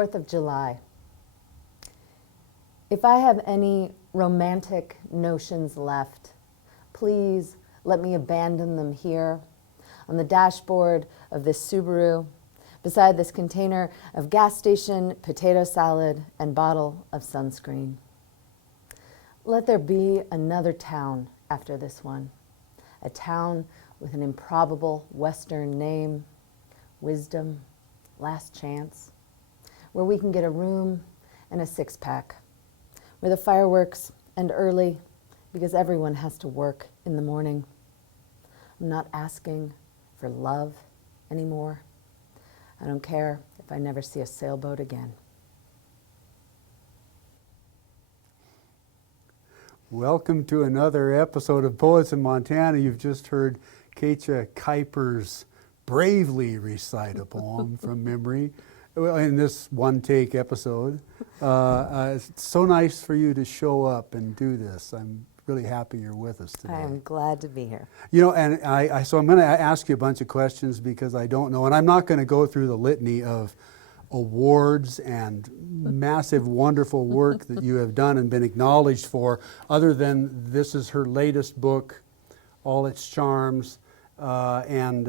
4th of July. If I have any romantic notions left, please let me abandon them here on the dashboard of this Subaru, beside this container of gas station potato salad and bottle of sunscreen. Let there be another town after this one, a town with an improbable Western name, Wisdom, Last Chance, where we can get a room and a six-pack, where the fireworks end early because everyone has to work in the morning. I'm not asking for love anymore. I don't care if I never see a sailboat again. Welcome to another episode of Poets in Montana. You've just heard Keetje Kuipers bravely recite a poem from memory in this one-take episode. It's so nice for you to show up and do this. I'm really happy you're with us today. I am glad to be here. You know, and so I'm going to ask you a bunch of questions because I don't know, and I'm not going to go through the litany of awards and massive, wonderful work that you have done and been acknowledged for, other than this is her latest book, All Its Charms, and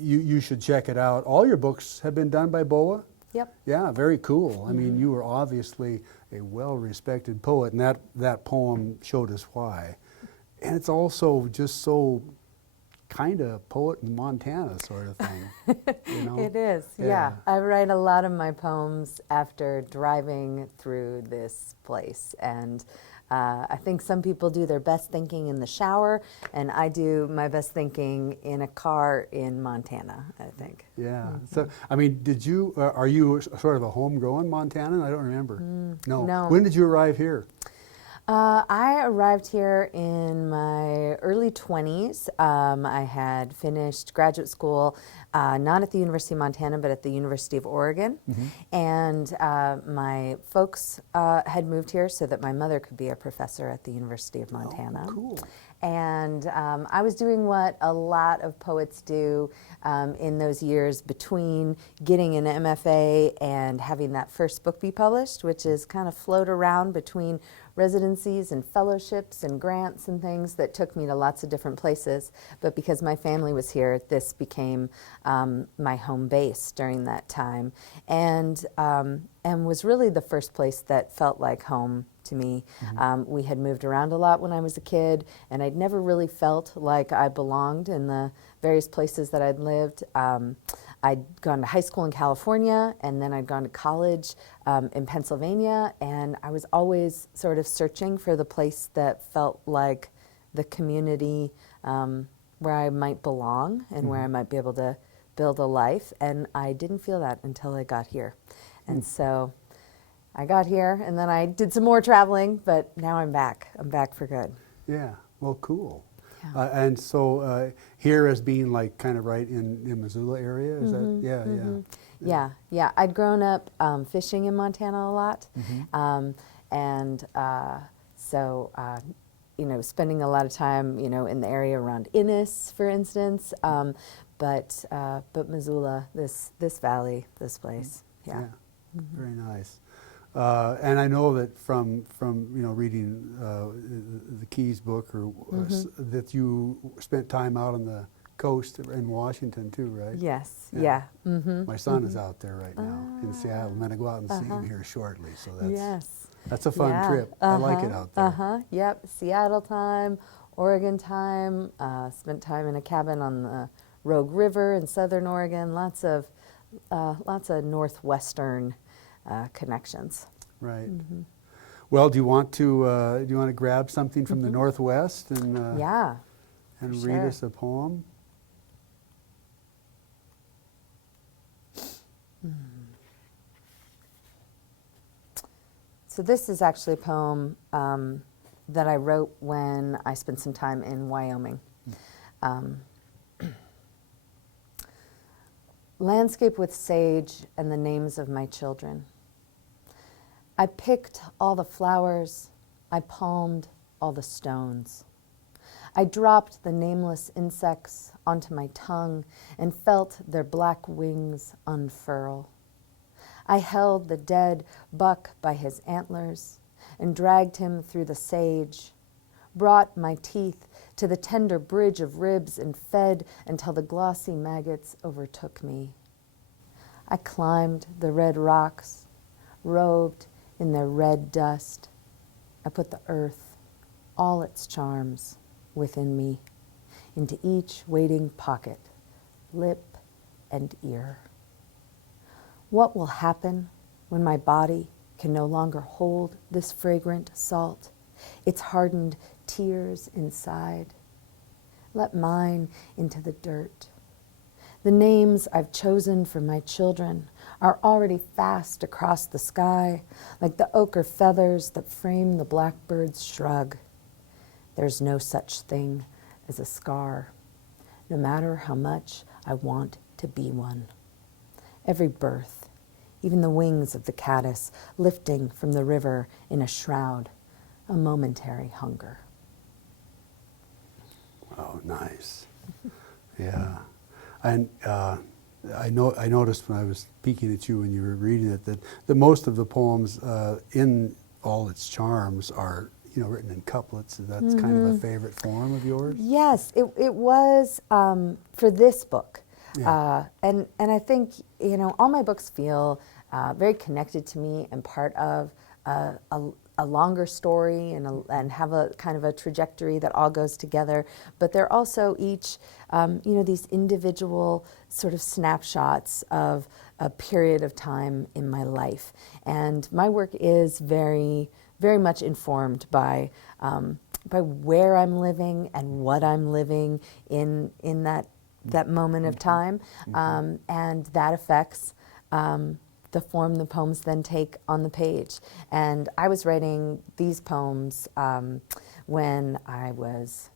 you should check it out. All your books have been done by BOA? Yep. Yeah, very cool. I mean, you were obviously a well-respected poet, and that poem showed us why. And it's also just so kind of poet in Montana sort of thing. You know? It is, yeah. I write a lot of my poems after driving through this place. And I think some people do their best thinking in the shower, and I do my best thinking in a car in Montana, I think. Yeah. So, I mean, are you sort of a homegrown Montanan? I don't remember. No. When did you arrive here? I arrived here in my early 20s. I had finished graduate school, not at the University of Montana, but at the University of Oregon. And my folks had moved here so that my mother could be a professor at the University of Montana. Oh, cool. And I was doing what a lot of poets do in those years between getting an MFA and having that first book be published, which is kind of float around between residencies and fellowships and grants and things that took me to lots of different places. But because my family was here, this became my home base during that time, and was really the first place that felt like home to me. We had moved around a lot when I was a kid, and I'd never really felt like I belonged in the various places that I'd lived. I'd gone to high school in California, and then I'd gone to college in Pennsylvania, and I was always sort of searching for the place that felt like the community where I might belong and where I might be able to build a life, and I didn't feel that until I got here. And so I got here, and then I did some more traveling, but now I'm back. I'm back for good. Yeah, well, cool. Yeah. And so here as being like kind of right in Missoula area, is that, Yeah. I'd grown up fishing in Montana a lot, so spending a lot of time, in the area around Innis, for instance, but Missoula, this valley, this place, yeah. Very nice. And I know that from reading the Keys book, that you spent time out on the coast in Washington too, right? Yes. Yeah. My son is out there right now in Seattle. I'm going to go out and see him here shortly. So that's a fun trip. I like it out there. Yep. Seattle time, Oregon time. Spent time in a cabin on the Rogue River in Southern Oregon. Lots of northwestern connections. Right. Well, do you want to grab something from the Northwest and read us a poem? So this is actually a poem that I wrote when I spent some time in Wyoming. Landscape with sage and the names of my children. I picked all the flowers, I palmed all the stones. I dropped the nameless insects onto my tongue and felt their black wings unfurl. I held the dead buck by his antlers and dragged him through the sage, brought my teeth to the tender bridge of ribs and fed until the glossy maggots overtook me. I climbed the red rocks, robed in their red dust. I put the earth, all its charms, within me, into each waiting pocket, lip and ear. What will happen when my body can no longer hold this fragrant salt, its hardened tears inside? Let mine into the dirt. The names I've chosen for my children are already fast across the sky, like the ochre feathers that frame the blackbird's shrug. There's no such thing as a scar, no matter how much I want to be one. Every birth, even the wings of the caddis lifting from the river in a shroud, a momentary hunger. Oh, nice. Yeah. And I noticed when I was peeking at you when you were reading it that most of the poems in all its charms are written in couplets. That's kind of a favorite form of yours? Yes, it was for this book. Yeah. And I think, all my books feel very connected to me and part of a longer story and have a kind of a trajectory that all goes together. But they're also each, these individual sort of snapshots of a period of time in my life. And my work is very, very much informed by where I'm living and what I'm living in that moment of time, and that affects the form the poems then take on the page. And I was writing these poems when I was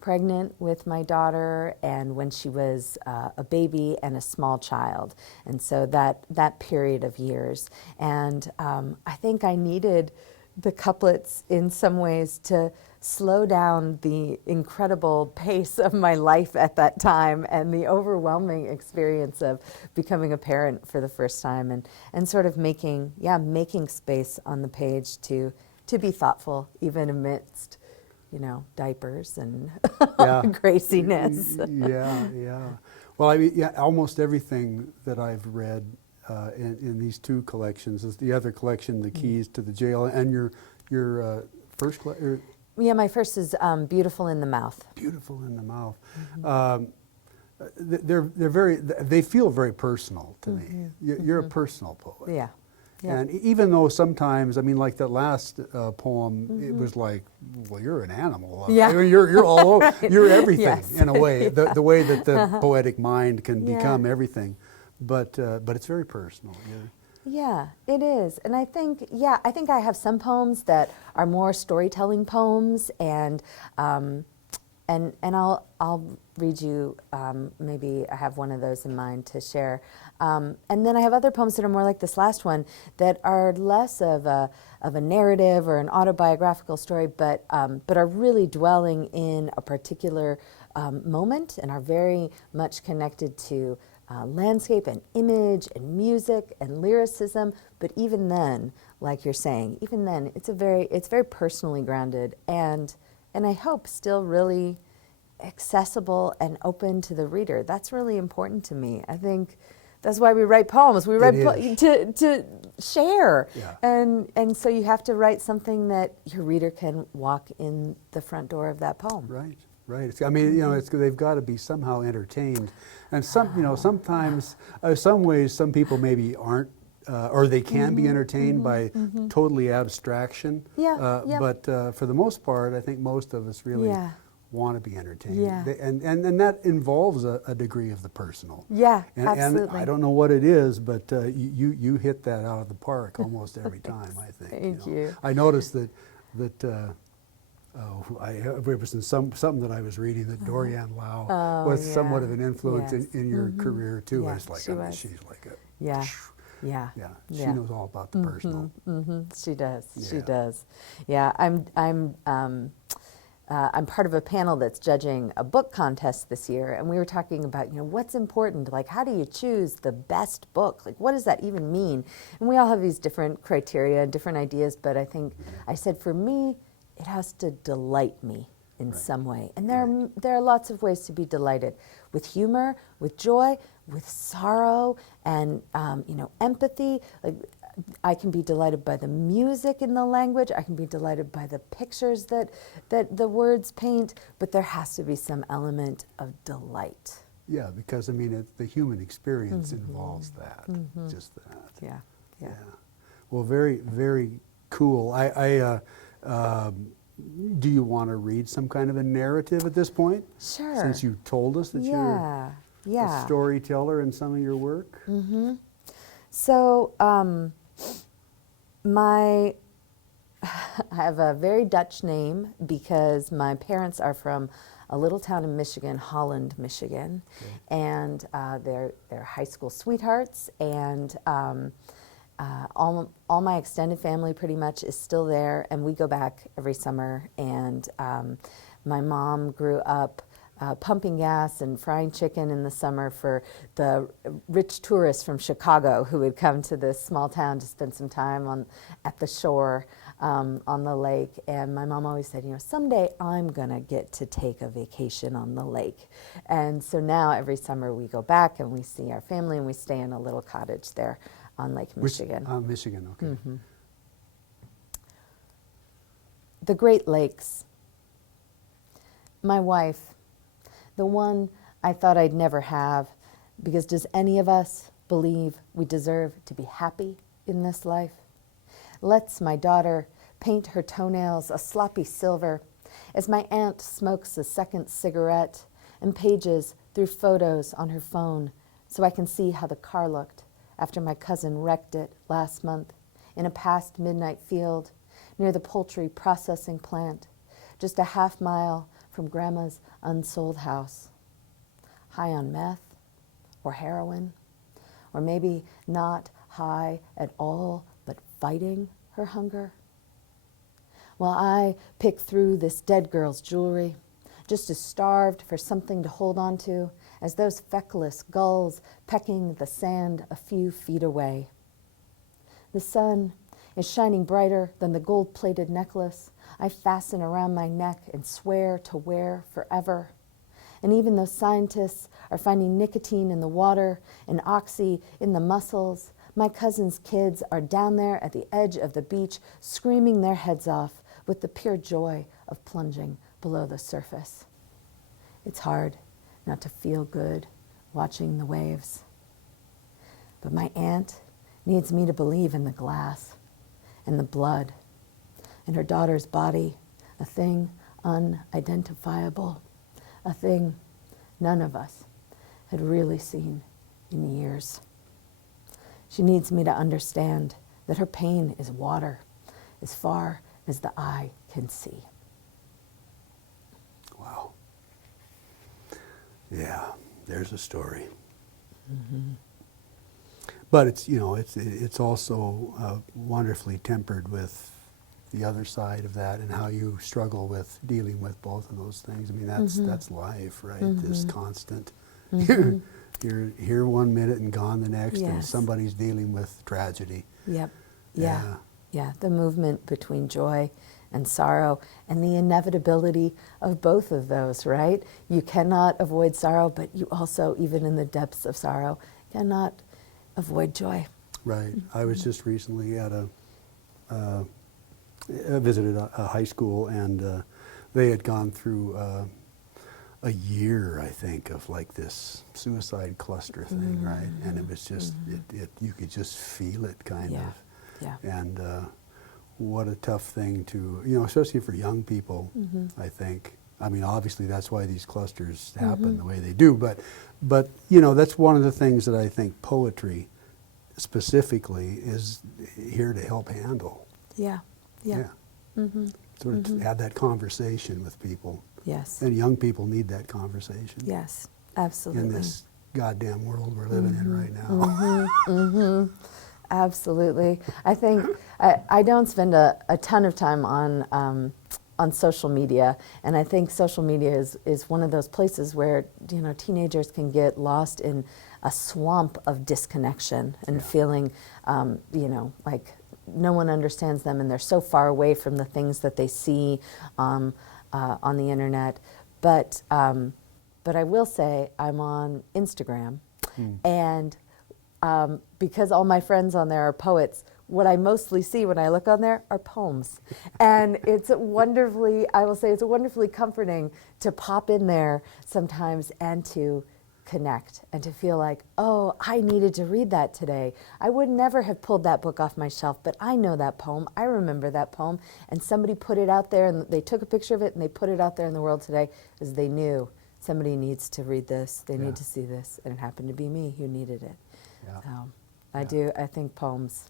pregnant with my daughter and when she was a baby and a small child. And so that period of years. And I think I needed the couplets in some ways to slow down the incredible pace of my life at that time and the overwhelming experience of becoming a parent for the first time and sort of making space on the page to be thoughtful even amidst diapers and craziness. Yeah. Well, I mean, almost everything that I've read in these two collections is the other collection, The Keys to the Jail, and your first collection. Yeah, my first is Beautiful in the Mouth. Beautiful in the Mouth. They feel very personal to me. You're a personal poet. Yeah. And even though sometimes, I mean, like that last poem, it was like, well, you're an animal. Yeah. I mean, you're all over, Right. you're everything Yes. in a way. The way that the poetic mind can become everything, but it's very personal. Yeah, it is. And I think I have some poems that are more storytelling poems, and I'll read you, maybe I have one of those in mind to share. And then I have other poems that are more like this last one that are less of a narrative or an autobiographical story, but are really dwelling in a particular moment and are very much connected to landscape and image and music and lyricism. But even then, like you're saying, it's very personally grounded and I hope still really accessible and open to the reader. That's really important to me. I think that's why we write poems. We write to share. Yeah. And so you have to write something that your reader can walk in the front door of that poem. Right. I mean, they've got to be somehow entertained, and sometimes, some ways, some people maybe aren't, or they can be entertained by totally abstraction. But for the most part, I think most of us really want to be entertained. Yeah. And that involves a degree of the personal. Yeah, and, absolutely. And I don't know what it is, but you hit that out of the park almost every time. I think. Thank you. I noticed that. It was in something that I was reading that Dorian Lau was somewhat of an influence in your career too. Yeah, It's like, she's like a Yeah. she knows all about the personal. She does. Yeah. She does. Yeah, I'm I'm part of a panel that's judging a book contest this year, and we were talking about, what's important, like how do you choose the best book? Like what does that even mean? And we all have these different criteria and different ideas, but I said for me, it has to delight me in some way. And there are lots of ways to be delighted, with humor, with joy, with sorrow, and empathy. Like I can be delighted by the music in the language. I can be delighted by the pictures that the words paint, but there has to be some element of delight. Yeah, because the human experience involves that, just that. Yeah. Well, very, very cool. Do you want to read some kind of a narrative at this point? Sure. Since you told us that you're a storyteller in some of your work. So, I have a very Dutch name because my parents are from a little town in Michigan, Holland, Michigan, and they're high school sweethearts, and all my extended family pretty much is still there, and we go back every summer. And my mom grew up pumping gas and frying chicken in the summer for the rich tourists from Chicago who would come to this small town to spend some time at the shore on the lake. And my mom always said, someday I'm going to get to take a vacation on the lake. And so now every summer we go back and we see our family and we stay in a little cottage there on Lake Michigan. Michigan, okay. The Great Lakes. My wife, the one I thought I'd never have, because does any of us believe we deserve to be happy in this life? Lets my daughter paint her toenails a sloppy silver as my aunt smokes a second cigarette and pages through photos on her phone so I can see how the car looked after my cousin wrecked it last month in a past midnight field near the poultry processing plant, just a half mile from Grandma's unsold house. High on meth or heroin, or maybe not high at all, but fighting her hunger. While I pick through this dead girl's jewelry, just as starved for something to hold on to as those feckless gulls pecking the sand a few feet away. The sun is shining brighter than the gold-plated necklace I fasten around my neck and swear to wear forever. And even though scientists are finding nicotine in the water and oxy in the mussels, my cousin's kids are down there at the edge of the beach screaming their heads off with the pure joy of plunging below the surface. It's hard not to feel good watching the waves. But my aunt needs me to believe in the glass and the blood and her daughter's body, a thing unidentifiable, a thing none of us had really seen in years. She needs me to understand that her pain is water as far as the eye can see. Wow. Yeah, there's a story. But it's also wonderfully tempered with the other side of that and how you struggle with dealing with both of those things. That's life, right? This constant. You're here one minute and gone the next, and somebody's dealing with tragedy. Yep. Yeah. The movement between joy and sorrow and the inevitability of both of those, right? You cannot avoid sorrow, but you also, even in the depths of sorrow, cannot avoid joy. Right. I was just recently at visited a high school, and they had gone through a year, I think, of like this suicide cluster thing, right? And it was just, you could just feel it kind of. Yeah. And what a tough thing to, especially for young people, I think. Obviously that's why these clusters happen the way they do, but that's one of the things that I think poetry specifically is here to help handle. Yeah. Sort of have that conversation with people. Yes. And young people need that conversation. Yes, absolutely. In this goddamn world we're living in right now. Absolutely. I think I don't spend a ton of time on on social media, and I think social media is one of those places where, you know, teenagers can get lost in a swamp of disconnection and feeling, you know, like no one understands them, and they're so far away from the things that they see on the internet. But I will say I'm on Instagram, and because all my friends on there are poets, what I mostly see when I look on there are poems. And it's wonderfully, I will say, it's wonderfully comforting to pop in there sometimes and to connect and to feel like, oh, I needed to read that today. I would never have pulled that book off my shelf, but I know that poem. I remember that poem. And somebody put it out there, and they took a picture of it, and they put it out there in the world today because they knew somebody needs to read this. They need to see this. And it happened to be me who needed it. Yeah. So I think poems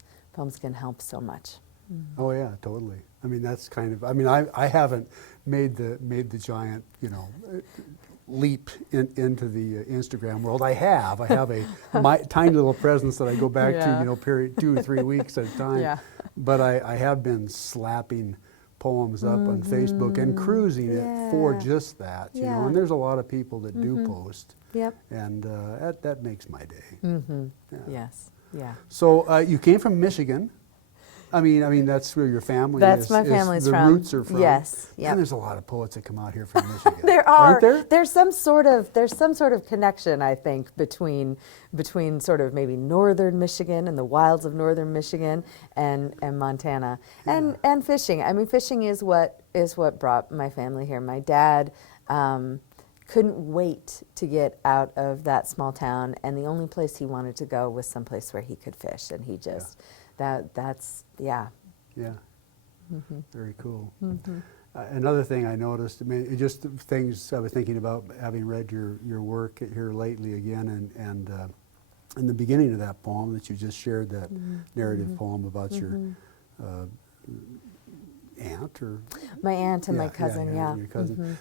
can help so much. Oh yeah, totally. I mean, that's kind of, I mean, I haven't made the giant, you know, leap into the Instagram world. I have my tiny little presence that I go back to, you know, period 2 or 3 weeks at a time. Yeah. But I have been slapping poems up on Facebook and cruising it for just that, you know. And there's a lot of people that do post. Yep. And that makes my day. Yeah. Yes. Yeah. So you came from Michigan. I mean that's where your family That's is. my family's the from. roots are from. Yes. Yep. And there's a lot of poets that come out here from Michigan. There Aren't there? There's some sort of connection, I think, between sort of maybe northern Michigan and the wilds of northern Michigan and Montana and fishing. I mean, fishing is what brought my family here. My dad couldn't wait to get out of that small town, and the only place he wanted to go was someplace where he could fish, and he just that's. Yeah. Very cool. Another thing I noticed, I mean, it just things I was thinking about having read your work here lately again, and in the beginning of that poem that you just shared, that narrative poem about your aunt or my aunt and my cousin, your cousin,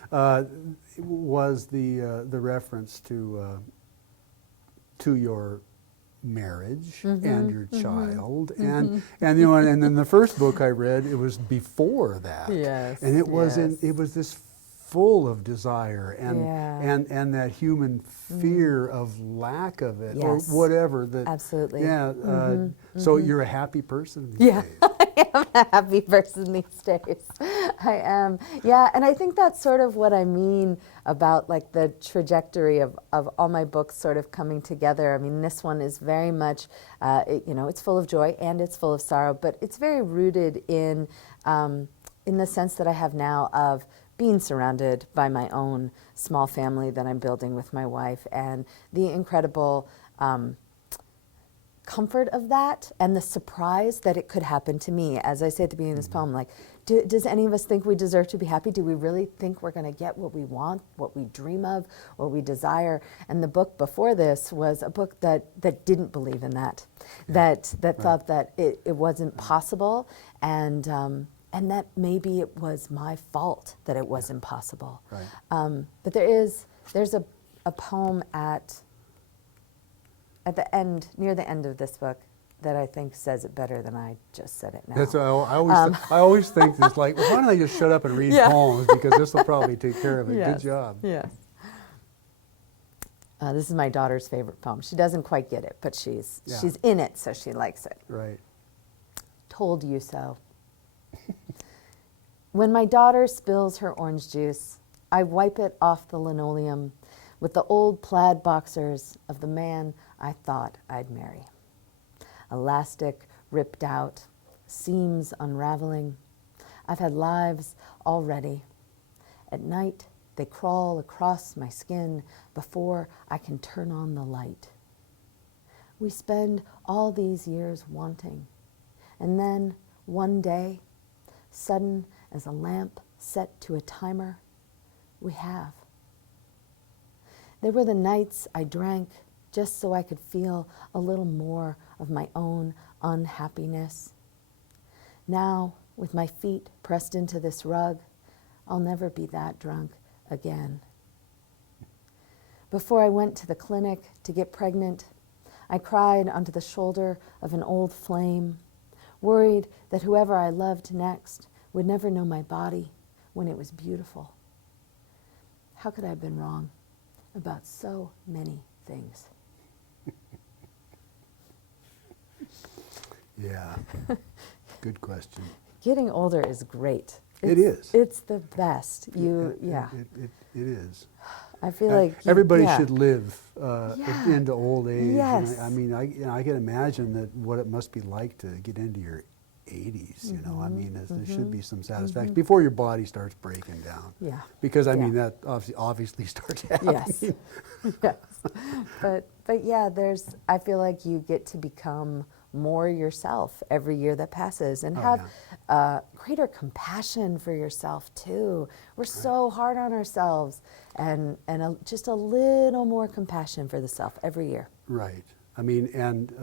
was the reference to your marriage and your child, and you know, and then the first book I read, it was before that, and it was it was this full of desire and that human fear of lack of it or whatever that absolutely so you're a happy person these days. I am a happy person these days. I am. Yeah, and I think that's sort of what I mean about like the trajectory of all my books sort of coming together. I mean, this one is very much, you know, it's full of joy and it's full of sorrow, but it's very rooted in the sense that I have now of being surrounded by my own small family that I'm building with my wife, and the incredible comfort of that and the surprise that it could happen to me. As I say at the beginning of this poem, like, does any of us think we deserve to be happy? Do we really think we're going to get what we want, what we dream of, what we desire? And the book before this was a book that didn't believe in that, that thought that it wasn't possible, and that maybe it was my fault that it was impossible. But there's a poem at the end, near the end of this book, that I think says it better than I just said it now. That's I always think this, like, why don't I just shut up and read poems, because this will probably take care of it. Good job. Yes. This is my daughter's favorite poem. She doesn't quite get it, but she's in it, so she likes it. Right. Told you so. When my daughter spills her orange juice, I wipe it off the linoleum with the old plaid boxers of the man I thought I'd marry. Elastic ripped out, seams unraveling. I've had lives already. At night, they crawl across my skin before I can turn on the light. We spend all these years wanting, and then one day, sudden as a lamp set to a timer, we have. There were the nights I drank just so I could feel a little more of my own unhappiness. Now, with my feet pressed into this rug, I'll never be that drunk again. Before I went to the clinic to get pregnant, I cried onto the shoulder of an old flame, worried that whoever I loved next would never know my body, when it was beautiful. How could I have been wrong about so many things? Yeah, good question. Getting older is great. It is. It's the best. Yeah. It is. I feel like everybody yeah. should live Yeah. into old age. Yes. And I mean, I can imagine that what it must be like to get into your 80s. You know, I mean, there should be some satisfaction before your body starts breaking down. Yeah. Because I Yeah. mean, that obviously starts happening. Yes. Yes. But yeah, I feel like you get to become more yourself every year that passes, and have greater compassion for yourself too. We're so hard on ourselves, and just a little more compassion for the self every year. Right. I mean, and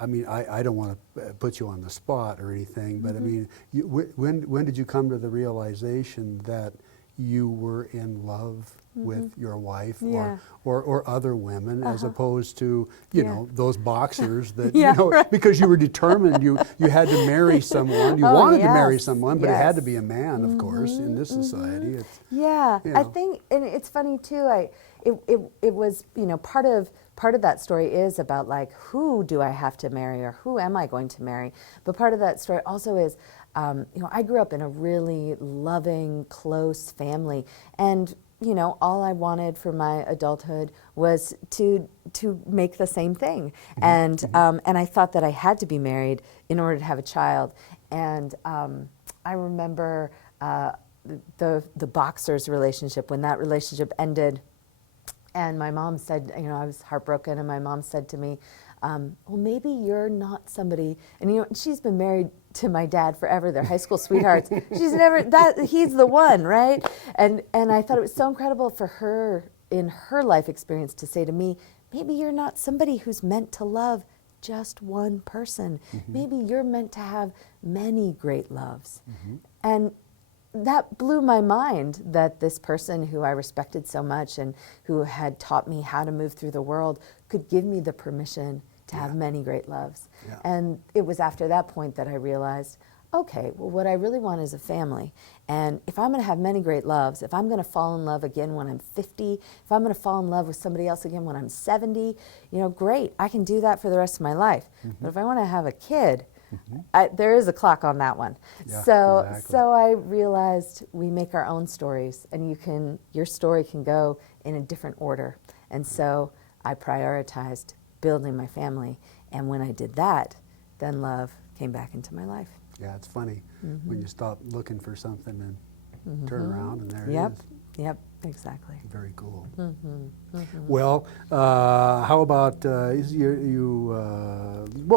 I don't want to put you on the spot or anything, but I mean, when did you come to the realization that you were in love with your wife or other women, as opposed to you know, those boxers that you know, right. because you were determined you had to marry someone, you wanted to marry someone, but it had to be a man, of course, in this society. It's, Yeah, you know. I think, and it's funny too. It was, you know, part of that story is about like, who do I have to marry, or who am I going to marry? But part of that story also is, you know, I grew up in a really loving, close family, and you know, all I wanted for my adulthood was to make the same thing, and I thought that I had to be married in order to have a child, and I remember the boxer's relationship, when that relationship ended. And my mom said, you know, I was heartbroken, and my mom said to me, well, maybe you're not somebody, and you know, she's been married to my dad forever. They're high school sweethearts. She's never, he's the one, right? And I thought it was so incredible for her, in her life experience, to say to me, maybe you're not somebody who's meant to love just one person. Maybe you're meant to have many great loves. And that blew my mind, that this person who I respected so much and who had taught me how to move through the world could give me the permission to have many great loves. And it was after that point that I realized, okay, well, what I really want is a family. And if I'm going to have many great loves, if I'm going to fall in love again when I'm 50, if I'm going to fall in love with somebody else again when I'm 70, you know, great, I can do that for the rest of my life. But if I want to have a kid, there is a clock on that one. Yeah, so exactly. so I realized we make our own stories, and your story can go in a different order. And so I prioritized building my family, and when I did that, then love came back into my life. Yeah, it's funny when you stop looking for something and turn around, and there it is. Yep, exactly. Very cool. Well, how about well,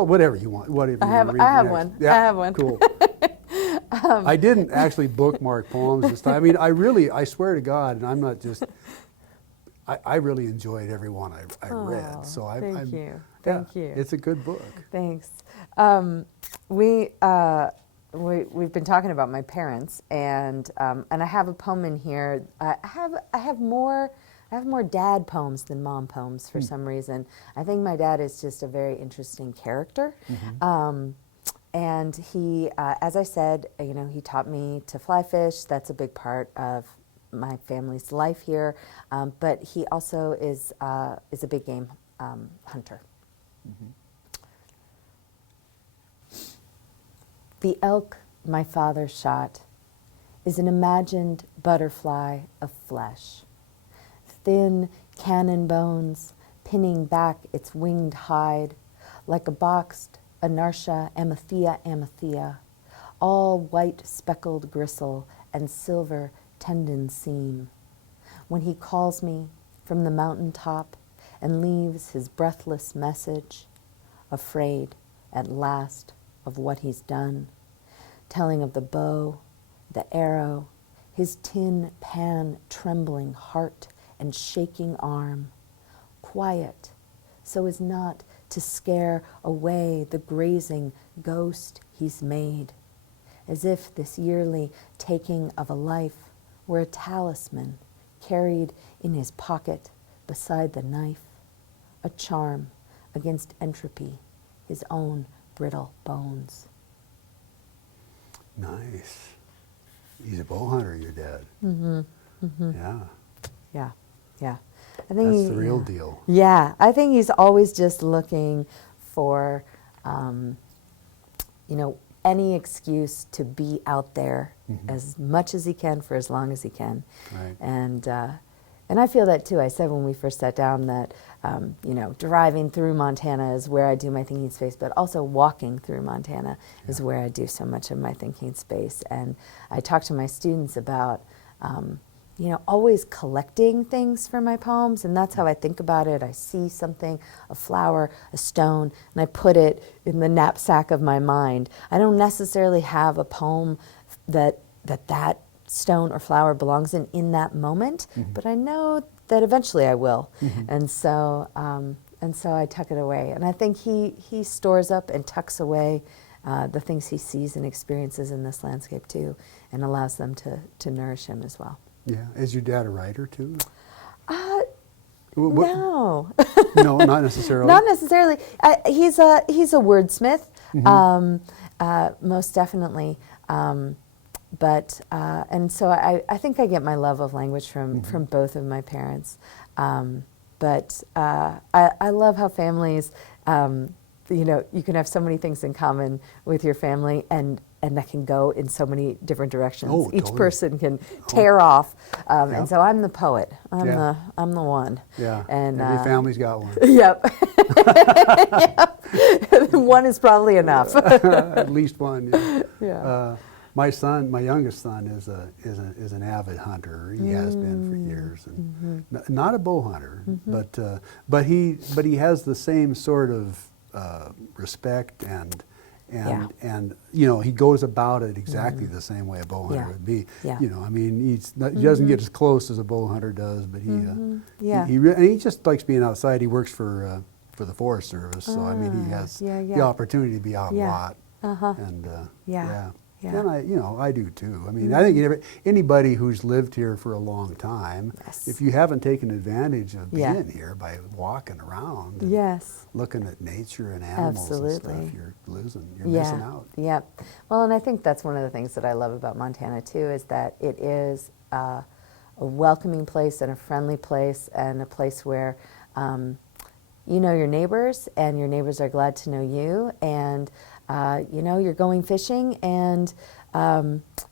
whatever you want. Whatever you want to read I have next. one. Yeah, I have one. Cool. I didn't actually bookmark poems this time. I mean, I swear to God, and I'm not just. I really enjoyed every one I read. So thank you. Yeah, Thank you. it's a good book. Thanks. We've been talking about my parents, and I have a poem in here. I have more dad poems than mom poems for some reason. I think my dad is just a very interesting character, and he, as I said, you know, he taught me to fly fish. That's a big part of my family's life here, but he also is a big game hunter. The elk my father shot is an imagined butterfly of flesh, thin cannon bones pinning back its winged hide like a boxed Anarcha amathea, all white speckled gristle and silver tendon seam. When he calls me from the mountain top and leaves his breathless message, afraid at last of what he's done, telling of the bow, the arrow, his tin pan trembling heart and shaking arm, quiet so as not to scare away the grazing ghost he's made, as if this yearly taking of a life were a talisman carried in his pocket beside the knife, a charm against entropy, his own brittle bones. Nice. He's a bow hunter, your dad. Mm-hmm. Mm-hmm. Yeah. Yeah. Yeah. I think That's the real deal. Yeah, I think he's always just looking for, any excuse to be out there as much as he can for as long as he can. Right. And I feel that too. I said when we first sat down that, driving through Montana is where I do my thinking space, but also walking through Montana is where I do so much of my thinking space. And I talk to my students about, always collecting things for my poems, and that's how I think about it. I see something, a flower, a stone, and I put it in the knapsack of my mind. I don't necessarily have a poem that stone or flower belongs in that moment, but I know that eventually I will. And so I tuck it away. And I think he stores up and tucks away the things he sees and experiences in this landscape too, and allows them to nourish him as well. Yeah. Is your dad a writer too? No. No, not necessarily. Not necessarily. He's a wordsmith, most definitely. And so I think I get my love of language from both of my parents. But I love how families, you can have so many things in common with your family, and that can go in so many different directions. Oh, Each totally. person can tear off. Yeah. And so I'm the poet. I'm Yeah. the one. Yeah. And every family's got one. Yep. Yep. One is probably enough. At least one. Yeah. Yeah. My youngest son is an avid hunter. He has been for years, and not a bow hunter, but he has the same sort of respect and he goes about it exactly the same way a bow hunter would be. Yeah. He doesn't get as close as a bow hunter does, but he just likes being outside. He works for the Forest Service, so he has the opportunity to be out a lot. And and I do too. I think anybody who's lived here for a long time, if you haven't taken advantage of being here by walking around, and looking at nature and animals and stuff, you're missing out. Yep. Well, and I think that's one of the things that I love about Montana too, is that it is a welcoming place and a friendly place, and a place where you know your neighbors, and your neighbors are glad to know you, and you're going fishing, and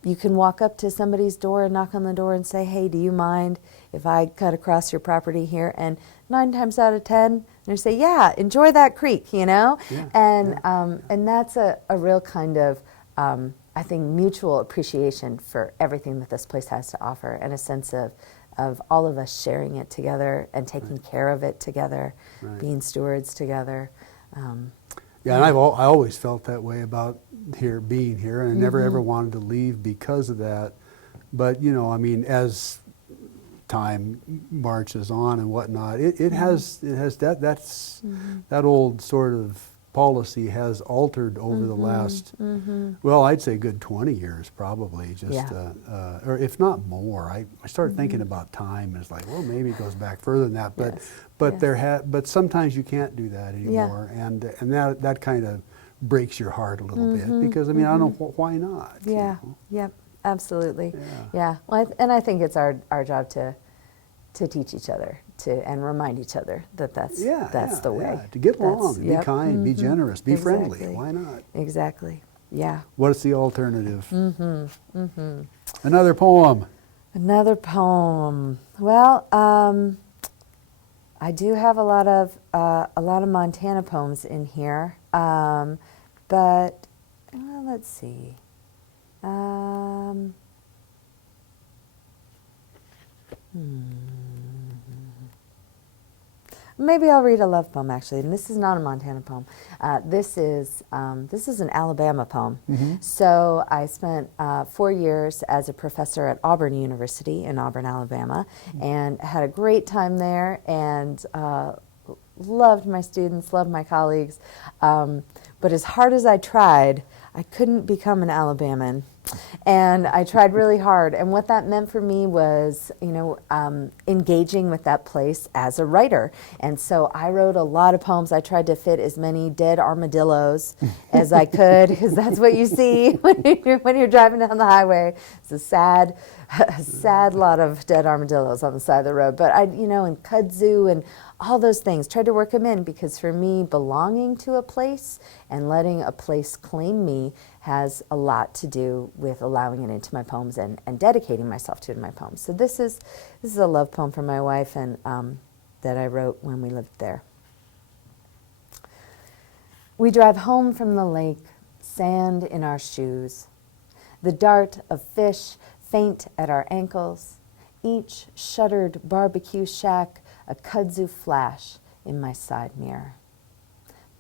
you can walk up to somebody's door and knock on the door and say, "Hey, do you mind if I cut across your property here?" And 9 times out of 10, they say, "Yeah, enjoy that creek," Yeah, and that's a real kind of, I think, mutual appreciation for everything that this place has to offer, and a sense of all of us sharing it together and taking care of it together, being stewards together. And I always felt that way about being here, and I never ever wanted to leave because of that. But as time marches on and whatnot, it has that old sort of policy has altered over the last, well, I'd say good 20 years probably, or if not more. I start thinking about time, and it's like, well, maybe it goes back further than that, but sometimes you can't do that anymore, and that kind of breaks your heart a little bit, because I don't know why not. Yep, absolutely. Well, and I think it's our job to teach each other and remind each other that's the way. To get along, be kind, be generous, be friendly. Why not? Exactly. Yeah. What's the alternative? Another poem. Another poem. Well, I do have a lot of Montana poems in here, but let's see. Maybe I'll read a love poem, actually, and this is not a Montana poem. This is an Alabama poem. So I spent 4 years as a professor at Auburn University in Auburn, Alabama, and had a great time there, and loved my students, loved my colleagues. But as hard as I tried, I couldn't become an Alabaman. And I tried really hard. And what that meant for me was, engaging with that place as a writer. And so I wrote a lot of poems. I tried to fit as many dead armadillos as I could, because that's what you see when you're driving down the highway. It's a sad lot of dead armadillos on the side of the road. But and kudzu and all those things, tried to work them in, because for me, belonging to a place and letting a place claim me has a lot to do with allowing it into my poems and dedicating myself to it in my poems. So this is a love poem for my wife, and that I wrote when we lived there. We drive home from the lake, sand in our shoes, the dart of fish faint at our ankles, each shuttered barbecue shack a kudzu flash in my side mirror.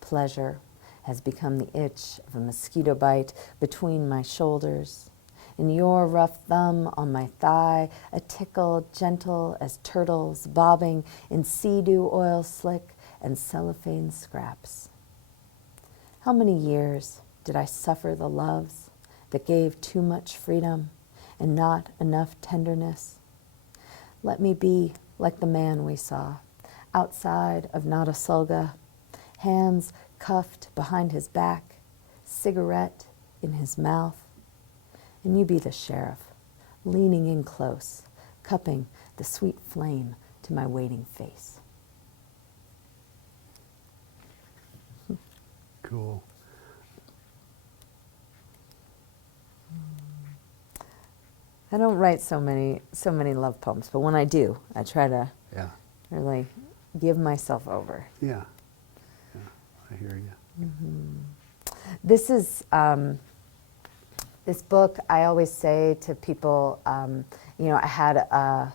Pleasure has become the itch of a mosquito bite between my shoulders. In your rough thumb on my thigh, a tickle gentle as turtles bobbing in sea-dew oil slick and cellophane scraps. How many years did I suffer the loves that gave too much freedom and not enough tenderness? Let me be like the man we saw, outside of Notasulga, hands cuffed behind his back, cigarette in his mouth. And you be the sheriff, leaning in close, cupping the sweet flame to my waiting face. Cool. I don't write so many love poems, but when I do, I try to really give myself over. Yeah. I hear you. Mm-hmm. This is this book. I always say to people, I had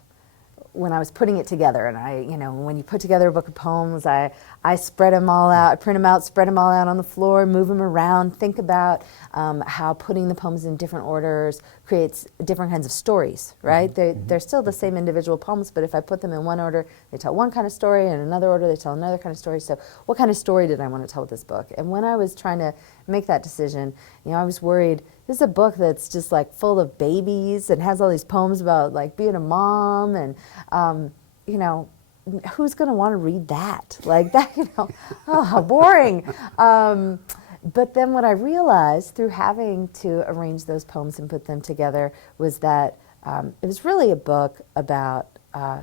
when I was putting it together, and when you put together a book of poems, I spread them all out, I print them out, spread them all out on the floor, move them around, think about how putting the poems in different orders creates different kinds of stories, right? They're still the same individual poems, but if I put them in one order, they tell one kind of story, and in another order, they tell another kind of story. So what kind of story did I want to tell with this book? And when I was trying to make that decision, I was worried, this is a book that's just like full of babies and has all these poems about like being a mom, and who's going to want to read that? Like that, oh, how boring. But then what I realized through having to arrange those poems and put them together was that it was really a book about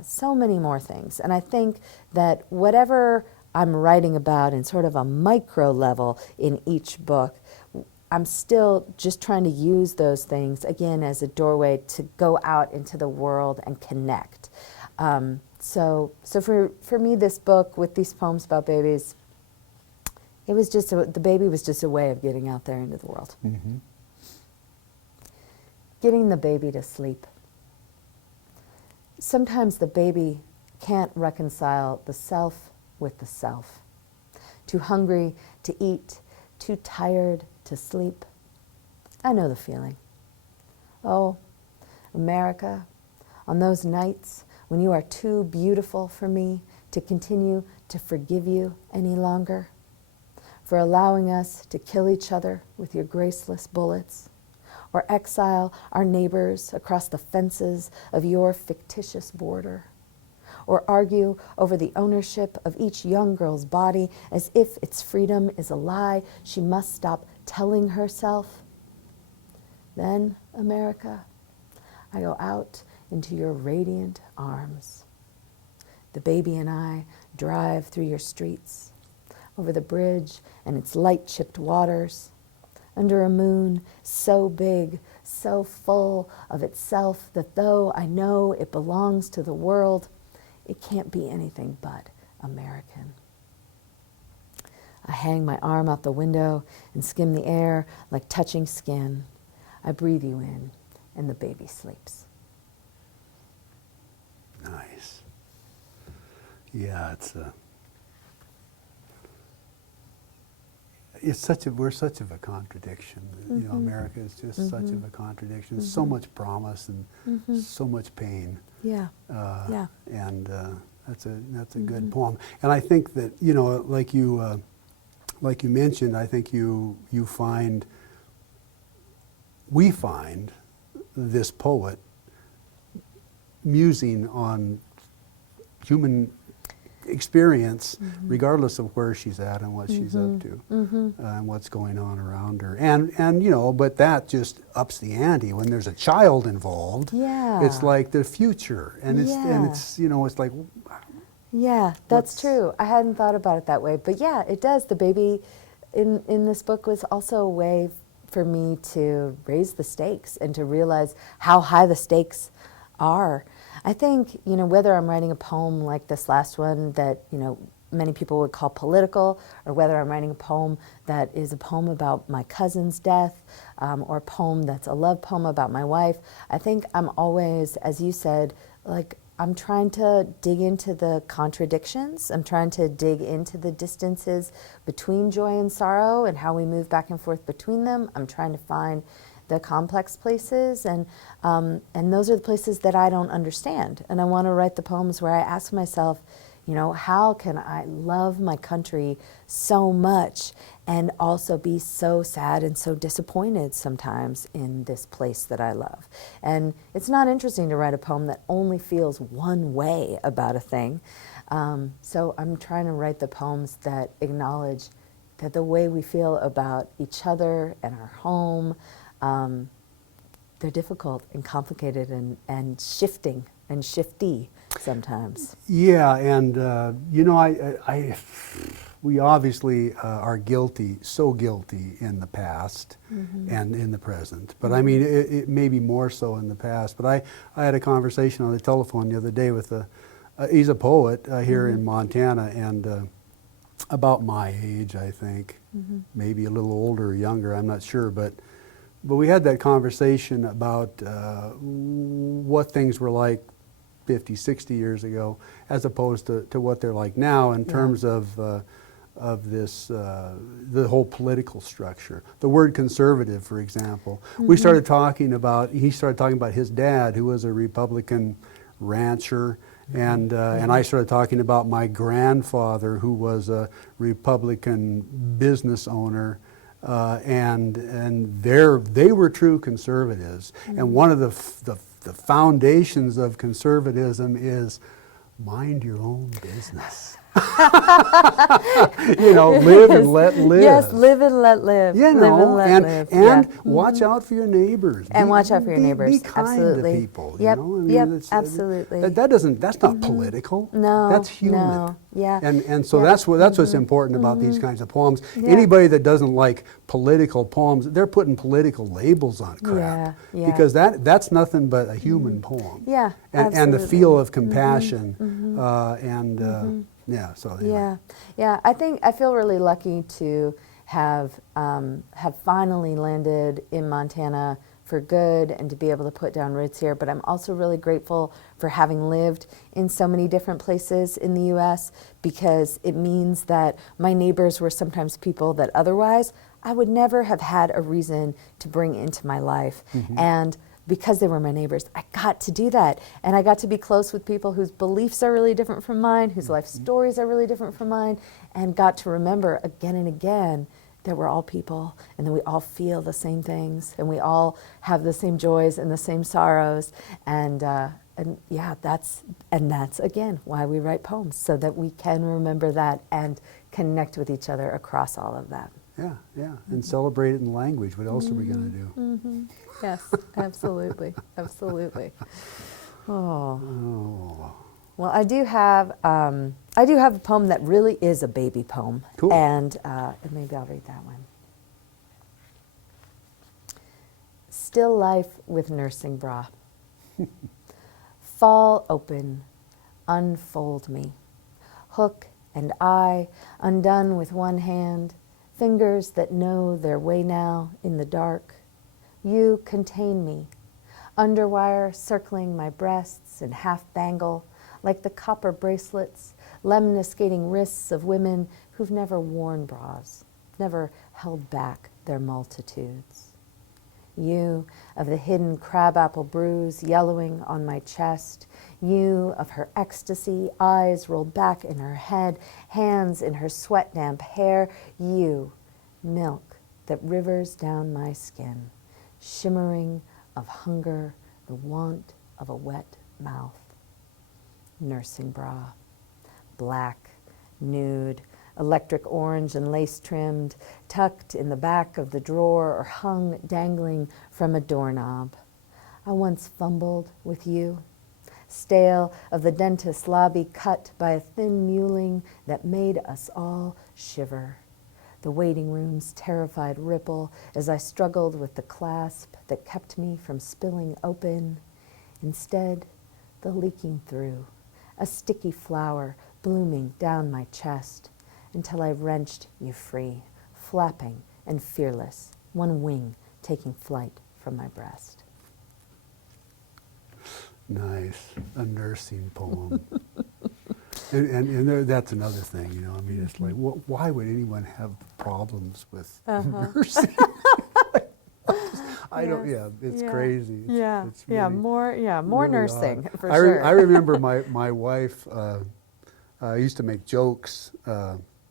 so many more things. And I think that whatever I'm writing about in sort of a micro level in each book, I'm still just trying to use those things, again, as a doorway to go out into the world and connect. So for me, this book with these poems about babies, it was just, the baby was just a way of getting out there into the world. Mm-hmm. Getting the baby to sleep. Sometimes the baby can't reconcile the self with the self. Too hungry to eat, too tired to sleep. I know the feeling. Oh, America, on those nights when you are too beautiful for me to continue to forgive you any longer, for allowing us to kill each other with your graceless bullets, or exile our neighbors across the fences of your fictitious border, or argue over the ownership of each young girl's body as if its freedom is a lie she must stop telling herself. Then, America, I go out into your radiant arms. The baby and I drive through your streets, over the bridge and its light-chipped waters, under a moon so big, so full of itself that though I know it belongs to the world, it can't be anything but American. I hang my arm out the window and skim the air like touching skin. I breathe you in, and the baby sleeps. Nice. Yeah, we're such of a contradiction. Mm-hmm. America is just such of a contradiction. Mm-hmm. So much promise and so much pain. Yeah. And that's a good poem. And I think that like you mentioned, I think we find this poet musing on human experience, regardless of where she's at and what she's up to, and what's going on around her. And you know, but that just ups the ante when there's a child involved. Yeah. It's like the future, and it's you know, it's like. Yeah, that's true. I hadn't thought about it that way, but yeah, it does. The baby in this book was also a way for me to raise the stakes and to realize how high the stakes are. I think, you know, whether I'm writing a poem like this last one that, you know, many people would call political, or whether I'm writing a poem that is a poem about my cousin's death, or a poem that's a love poem about my wife, I think I'm always, as you said, like, I'm trying to dig into the contradictions. I'm trying to dig into the distances between joy and sorrow and how we move back and forth between them. I'm trying to find the complex places, and those are the places that I don't understand. And I want to write the poems where I ask myself, you know, how can I love my country so much and also be so sad and so disappointed sometimes in this place that I love? And it's not interesting to write a poem that only feels one way about a thing. So I'm trying to write the poems that acknowledge that the way we feel about each other and our home, they're difficult and complicated and shifting and shifty sometimes. Yeah, and you know, we obviously are guilty, so guilty in the past and in the present. But I mean, it may be more so in the past. But I had a conversation on the telephone the other day with he's a poet here in Montana, and about my age, I think, maybe a little older or younger, I'm not sure, but we had that conversation about what things were like 50, 60 years ago, as opposed to what they're like now in terms of this, the whole political structure. The word conservative, for example. He started talking about his dad, who was a Republican rancher, and I started talking about my grandfather, who was a Republican business owner. And they were true conservatives. And one of the foundations of conservatism is mind your own business. You know, live and let live. Yes, live and let live. You Live know, and live. watch out for your neighbors. And watch out for your neighbors. Be kind Absolutely. to people. Yep, You know? I mean, yep, absolutely. That's not political. No, that's human. no, yeah. And so that's what's important about these kinds of poems. Yeah. Anybody that doesn't like political poems, they're putting political labels on crap. Yeah. Because that's nothing but a human poem. Yeah, and the absolutely. feel of compassion yeah. So anyway. Yeah. I feel really lucky to have finally landed in Montana for good and to be able to put down roots here. But I'm also really grateful for having lived in so many different places in the U.S. because it means that my neighbors were sometimes people that otherwise I would never have had a reason to bring into my life. And because they were my neighbors, I got to do that. And I got to be close with people whose beliefs are really different from mine, whose life stories are really different from mine, and got to remember again and again that we're all people and that we all feel the same things and we all have the same joys and the same sorrows. And yeah, that's again why we write poems, so that we can remember that and connect with each other across all of that. Yeah. And celebrate it in language. What else are we going to do? Yes, absolutely, absolutely. Oh. Well, I do have a poem that really is a baby poem. Cool. And maybe I'll read that one. Still life with nursing bra. Fall open, unfold me. Hook and eye undone with one hand, fingers that know their way now in the dark. You contain me, underwire circling my breasts in half bangle, like the copper bracelets, lemniscating wrists of women who've never worn bras, never held back their multitudes. You of the hidden crabapple bruise yellowing on my chest, you of her ecstasy, eyes rolled back in her head, hands in her sweat-damp hair, you, milk that rivers down my skin, shimmering of hunger, the want of a wet mouth. Nursing bra, black, nude, electric orange and lace trimmed, tucked in the back of the drawer or hung dangling from a doorknob. I once fumbled with you, stale of the dentist's lobby, cut by a thin mewling that made us all shiver. The waiting room's terrified ripple as I struggled with the clasp that kept me from spilling open. Instead, the leaking through, a sticky flower blooming down my chest until I wrenched you free, flapping and fearless, one wing taking flight from my breast. Nice, a nursing poem. And that's another thing, you know. I mean, it's like, why would anyone have problems with nursing? I don't. Yeah, it's crazy. It's really, more really nursing odd. for sure. I remember my wife used to make jokes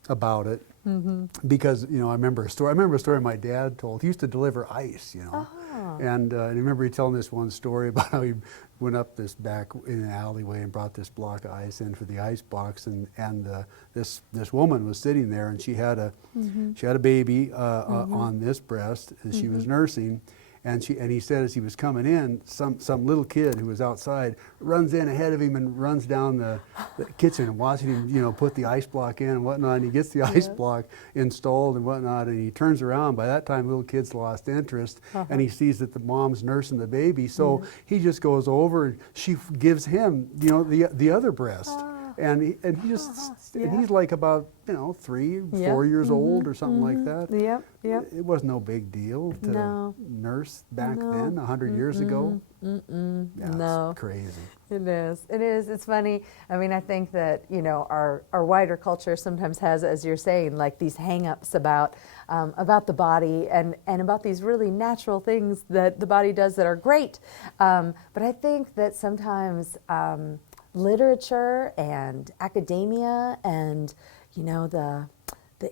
about it because, you know, I remember a story my dad told. He used to deliver ice, you know. And I remember he telling this one story about how he went up this back in an alleyway and brought this block of ice in for the ice box, and this woman was sitting there, and she had a baby on this breast that she was nursing, and he said as he was coming in, some little kid who was outside runs in ahead of him and runs down the kitchen and watching him, you know, put the ice block in and whatnot, and he gets the ice block installed and whatnot, and he turns around. By that time, little kid's lost interest, and he sees that the mom's nursing the baby, so he just goes over and she gives him, you know, the other breast. And he just and he's like about, you know, 3-4 years old or something like that. It was no big deal to nurse back then, 100 years ago. It's crazy. It is. It's funny. I mean, I think that, you know, our wider culture sometimes has, as you're saying, like these hang-ups about the body and about these really natural things that the body does that are great. But I think that sometimes literature and academia and, you know, the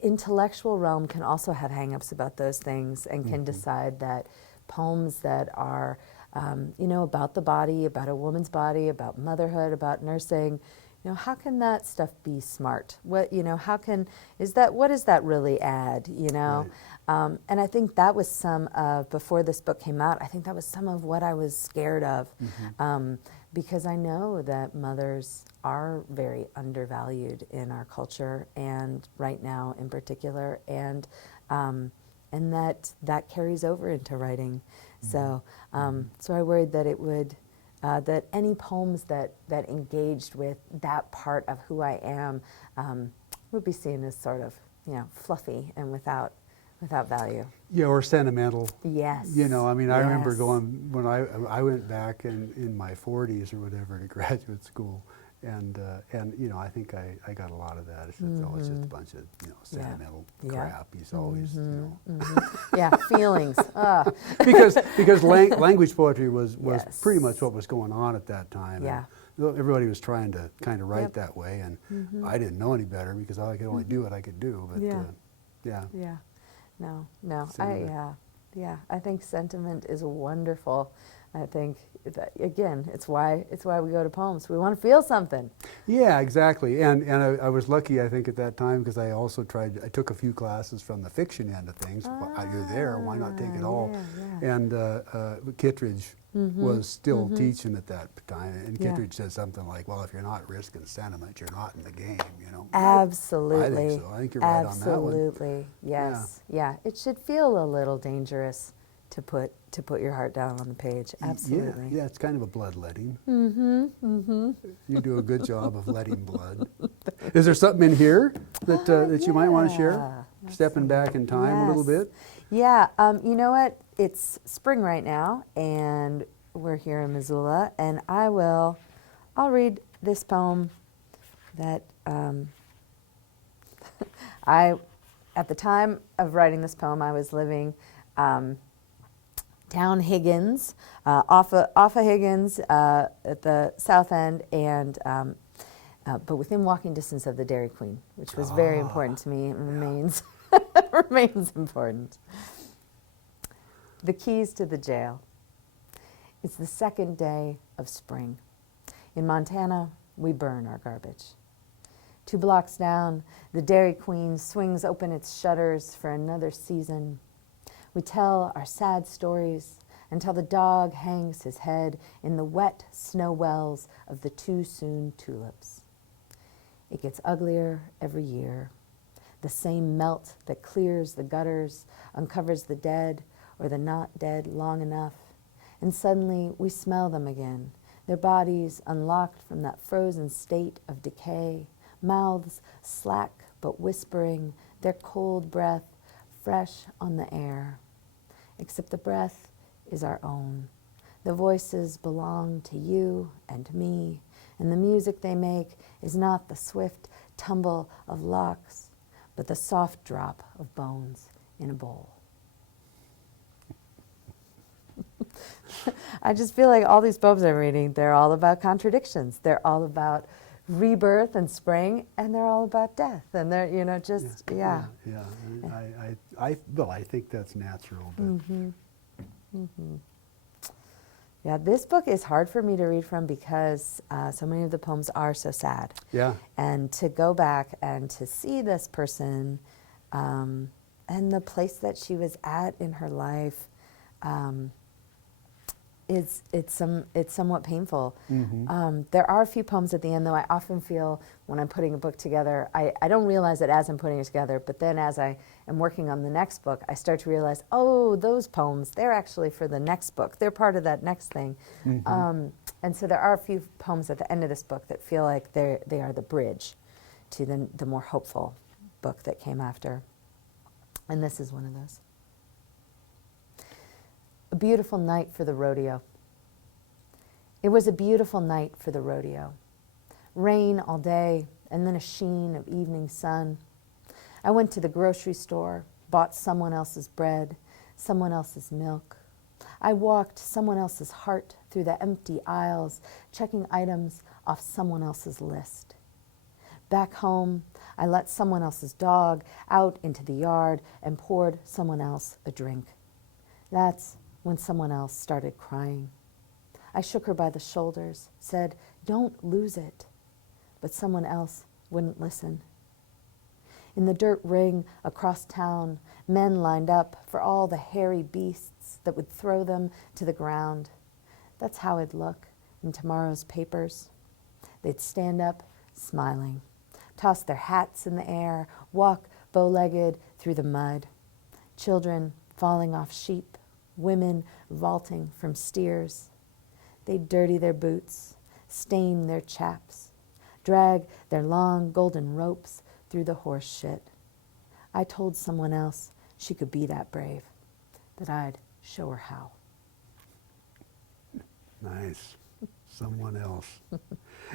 intellectual realm can also have hang-ups about those things and can decide that poems that are, you know, about the body, about a woman's body, about motherhood, about nursing, you know, how can that stuff be smart? What, you know, what does that really add, you know? Right. And I think that was some of, before this book came out, I think that was some of what I was scared of. Because I know that mothers are very undervalued in our culture, and right now in particular, and that carries over into writing. So I worried that it would, that any poems that engaged with that part of who I am would be seen as sort of, you know, fluffy and without value. Yeah, or sentimental. Yes. You know, I mean, I remember going, when I went back in my 40s or whatever to graduate school, and you know, I think I got a lot of that. It's just, it's just a bunch of, you know, sentimental crap. He's always, you know. Feelings. Because language poetry was pretty much what was going on at that time. And everybody was trying to kind of write that way, and I didn't know any better because I could only do what I could do. But No. I think sentiment is wonderful. I think that, again, it's why we go to poems. We want to feel something. Yeah, exactly. And I was lucky, I think, at that time, because I also I took a few classes from the fiction end of things. You're there, why not take it all? And Kittredge was still teaching at that time, and Kittredge said something like, well, if you're not risking sentiment, you're not in the game, you know. Absolutely. I think so. I think you're right on that one. Absolutely. Yes. Yeah. It should feel a little dangerous to put your heart down on the page. Absolutely. Yeah, it's kind of a bloodletting. You do a good job of letting blood. Is there something in here that you might want to share? Stepping back in time a little bit? Yeah, you know what? It's spring right now, and we're here in Missoula, and I'll read this poem that at the time of writing this poem, I was living down Higgins, off of Higgins at the south end, and but within walking distance of the Dairy Queen, which was very important to me and remains remains important. The keys to the jail. It's the second day of spring. In Montana, we burn our garbage. 2 blocks down, the Dairy Queen swings open its shutters for another season. We tell our sad stories until the dog hangs his head in the wet snow wells of the too soon tulips. It gets uglier every year. The same melt that clears the gutters, uncovers the dead or the not dead long enough, and suddenly we smell them again, their bodies unlocked from that frozen state of decay, mouths slack but whispering, their cold breath fresh on the air. Except the breath is our own. The voices belong to you and me, and the music they make is not the swift tumble of locks, but the soft drop of bones in a bowl. I just feel like all these poems I'm reading, they're all about contradictions. They're all about rebirth and spring, and they're all about death. And they're, you know, just, yeah. Yeah. Well, I think that's natural. But Yeah, this book is hard for me to read from because so many of the poems are so sad. yeah. And to go back and to see this person and the place that she was at in her life, it's somewhat painful. There are a few poems at the end, though. I often feel when I'm putting a book together, I don't realize it as I'm putting it together, but then as I am working on the next book, I start to realize, oh, those poems, they're actually for the next book. They're part of that next thing. And so there are a few poems at the end of this book that feel like they are the bridge to the more hopeful book that came after. And this is one of those. A beautiful night for the rodeo. It was a beautiful night for the rodeo. Rain all day, and then a sheen of evening sun. I went to the grocery store, bought someone else's bread, someone else's milk. I walked someone else's heart through the empty aisles, checking items off someone else's list. Back home, I let someone else's dog out into the yard and poured someone else a drink. That's when someone else started crying. I shook her by the shoulders, said, "Don't lose it." But someone else wouldn't listen. In the dirt ring across town, men lined up for all the hairy beasts that would throw them to the ground. That's how it'd look in tomorrow's papers. They'd stand up, smiling, toss their hats in the air, walk bow-legged through the mud. Children falling off sheep, women vaulting from steers. They'd dirty their boots, stain their chaps, drag their long golden ropes through the horse shit. I told someone else she could be that brave, that I'd show her how. Nice. Someone else.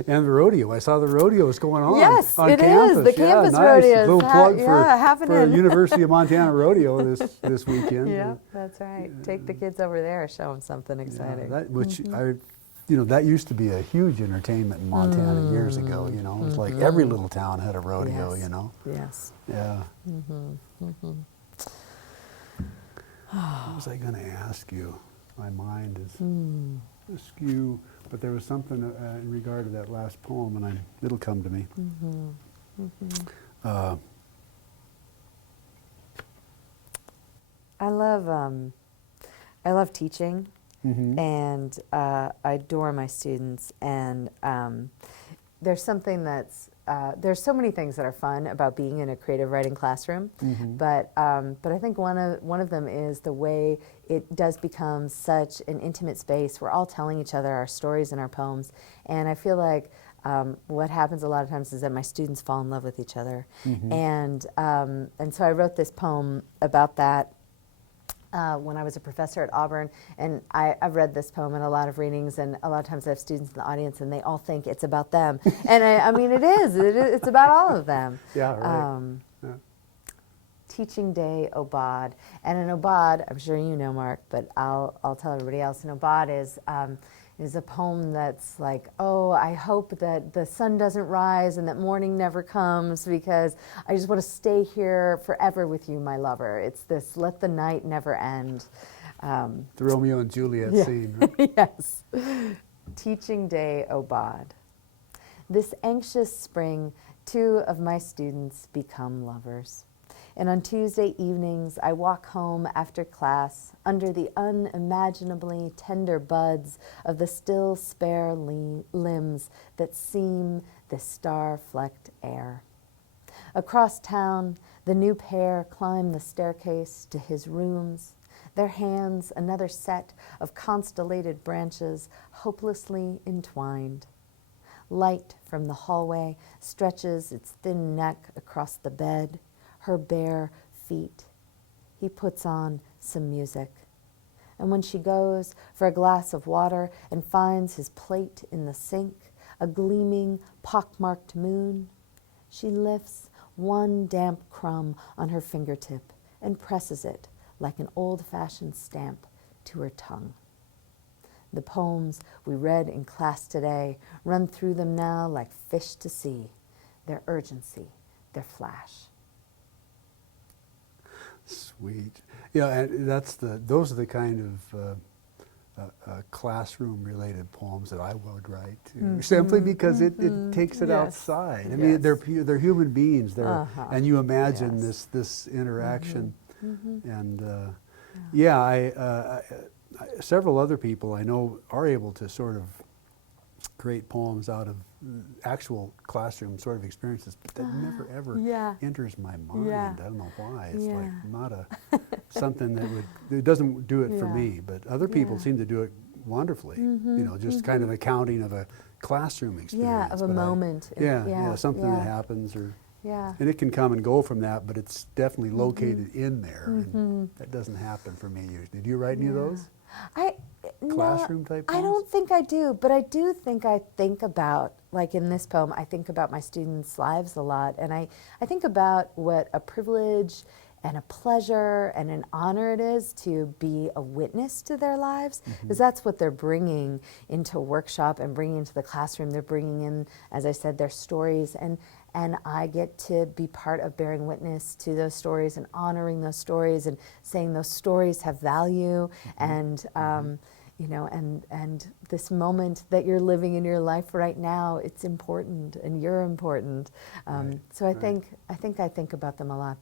And the rodeo. I saw the rodeo was going on. Yes, on it campus. is. The campus rodeo. Little plug for happening. University of Montana rodeo this weekend. Yeah, that's right. Take the kids over there, show them something exciting. That used to be a huge entertainment in Montana years ago. You know, it was like every little town had a rodeo. Yes. You know. Yes. Yeah. What was I going to ask you? My mind is askew, but there was something in regard to that last poem, and it'll come to me. I love teaching, and I adore my students. And there's something there's so many things that are fun about being in a creative writing classroom, but I think one of them is the way it does become such an intimate space. We're all telling each other our stories and our poems, and I feel like what happens a lot of times is that my students fall in love with each other, and so I wrote this poem about that. When I was a professor at Auburn, and I've read this poem in a lot of readings, and a lot of times I have students in the audience, and they all think it's about them. And I mean, it is. It's about all of them. Yeah, right. Teaching Day Obad. And an Obad, I'm sure you know, Mark, but I'll tell everybody else, an Obad is a poem that's like, oh, I hope that the sun doesn't rise and that morning never comes because I just want to stay here forever with you, my lover. It's this, let the night never end. The Romeo and Juliet Yeah. scene, right? Yes. Teaching Day Obad. This anxious spring, 2 of my students become lovers. And on Tuesday evenings, I walk home after class under the unimaginably tender buds of the still spare limbs that seam the star-flecked air. Across town, the new pair climb the staircase to his rooms, their hands another set of constellated branches hopelessly entwined. Light from the hallway stretches its thin neck across the bed, her bare feet. He puts on some music. And when she goes for a glass of water and finds his plate in the sink, a gleaming, pockmarked moon, she lifts one damp crumb on her fingertip and presses it like an old-fashioned stamp to her tongue. The poems we read in class today run through them now like fish to sea, their urgency, their flash. Sweet. Yeah, and those are the kind of classroom-related poems that I would write too, simply because it takes it Yes. outside. I mean, they're human beings, and you imagine Yes. this interaction, and several other people I know are able to sort of create poems out of actual classroom sort of experiences, but that never ever enters my mind. Yeah. I don't know why. It's Yeah. like not something it doesn't do it for Yeah. me, but other people seem to do it wonderfully. Just kind of accounting of a classroom experience. Yeah, of a but moment. Something that happens, Yeah. and it can come and go from that, but it's definitely located in there, and that doesn't happen for me usually. Do you write any of those? Classroom type I poems? don't think I do, but I do think I think about, like in this poem, I think about my students' lives a lot, and I think about what a privilege and a pleasure and an honor it is to be a witness to their lives, because that's what they're bringing into workshop and bringing into the classroom. They're bringing in, as I said, their stories, and I get to be part of bearing witness to those stories and honoring those stories and saying those stories have value, and and this moment that you're living in your life right now, it's important, and you're important. So I think I think about them a lot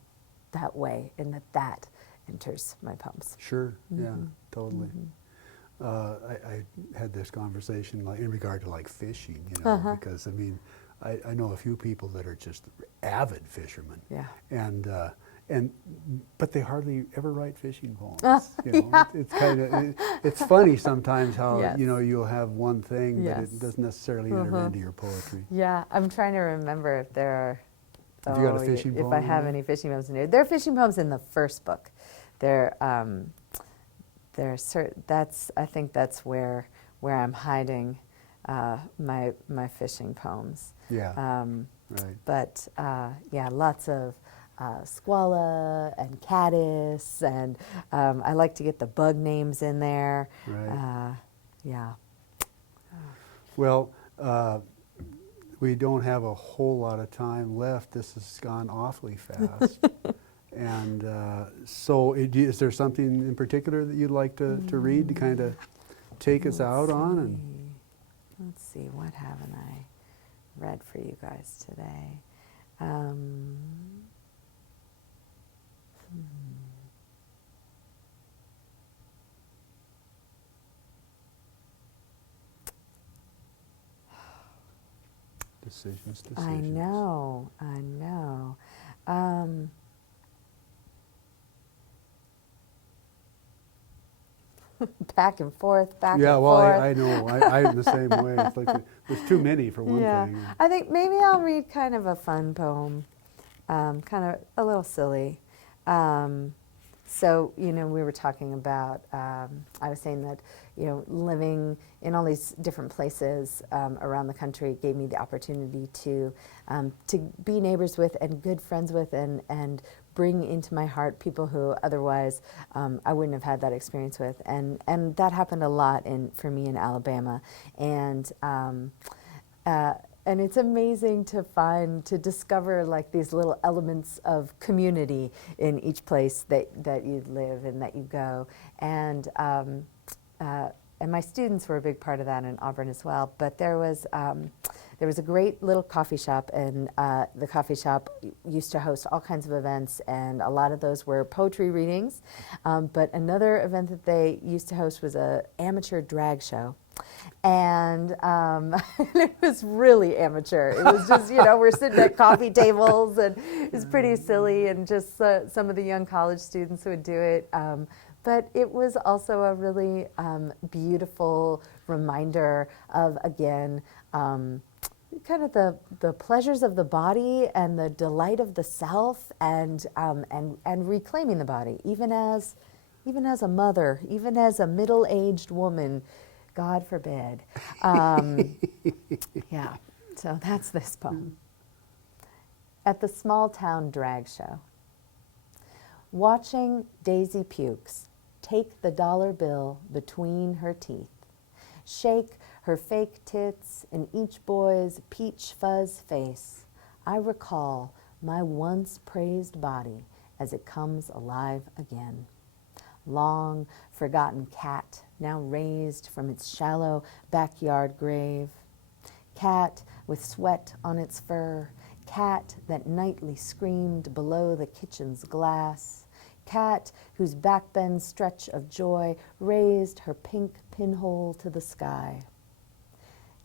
that way, and that enters my poems. Sure. Yeah. Totally. I had this conversation in regard to like fishing, because I mean, I know a few people that are just avid fishermen. Yeah. But they hardly ever write fishing poems. It's kind of it's funny sometimes how you'll have one thing, but it doesn't necessarily enter into your poetry. Yeah, I'm trying to remember if there are. Have you got a fishing if poem? I have any fishing poems in there. There are fishing poems in the first book. I think that's where I'm hiding my fishing poems. Yeah. Right. But lots of squala and caddis, and I like to get the bug names in there. Right. Yeah. Well, we don't have a whole lot of time left. This has gone awfully fast. And so is there something in particular that you'd like to read to kind of take us out on? Let's see, what haven't I read for you guys today? Decisions. I know. Back and forth. Yeah, well, I know. I'm the same way. It's like there's too many for one thing. I think maybe I'll read kind of a fun poem, kind of a little silly. So, we were talking about, I was saying that, living in all these different places around the country gave me the opportunity to be neighbors with and good friends with and bring into my heart people who otherwise I wouldn't have had that experience with. And that happened a lot for me in Alabama. And and it's amazing to discover like these little elements of community in each place that you live and that you go. And my students were a big part of that in Auburn as well. But there was a great little coffee shop, and the coffee shop used to host all kinds of events, and a lot of those were poetry readings. But another event that they used to host was an amateur drag show. And it was really amateur. It was just, we're sitting at coffee tables, and it was pretty silly, and just some of the young college students would do it. But it was also a really beautiful reminder of, again, kind of the pleasures of the body and the delight of the self, and reclaiming the body, even as a mother, even as a middle-aged woman, God forbid. Yeah, so that's this poem. At the small town drag show. Watching Daisy Pukes take the dollar bill between her teeth, shake her fake tits in each boy's peach fuzz face, I recall my once praised body as it comes alive again. Long forgotten cat now raised from its shallow backyard grave. Cat with sweat on its fur, cat that nightly screamed below the kitchen's glass, cat whose backbend stretch of joy raised her pink pinhole to the sky.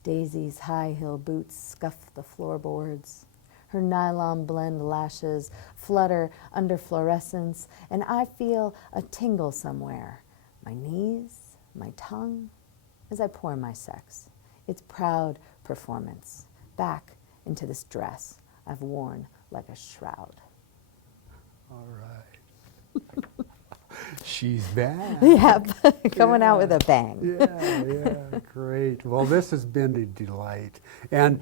Daisy's high heel boots scuff the floorboards. Her nylon blend lashes flutter under fluorescence, and I feel a tingle somewhere. My knees, my tongue, as I pour my sex, its proud performance, back into this dress I've worn like a shroud. All right. She's back. Yep, coming out with a bang. Yeah, great. Well, this has been a delight. And,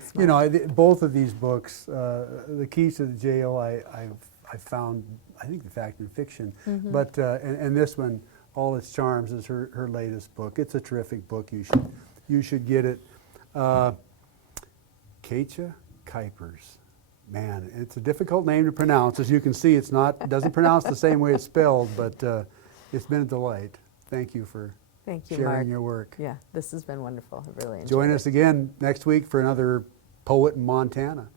both of these books, The Keys to the Jail, I found, I think, the fact in fiction. Mm-hmm. But, and this one, All Its Charms, is her latest book. It's a terrific book. You should get it. Keetje Kuipers. Man, it's a difficult name to pronounce. As you can see, it doesn't pronounce the same way it's spelled, but it's been a delight. Thank you for sharing Mark. your work. Yeah, this has been wonderful. I really enjoyed it. Join us again next week for another Poet in Montana.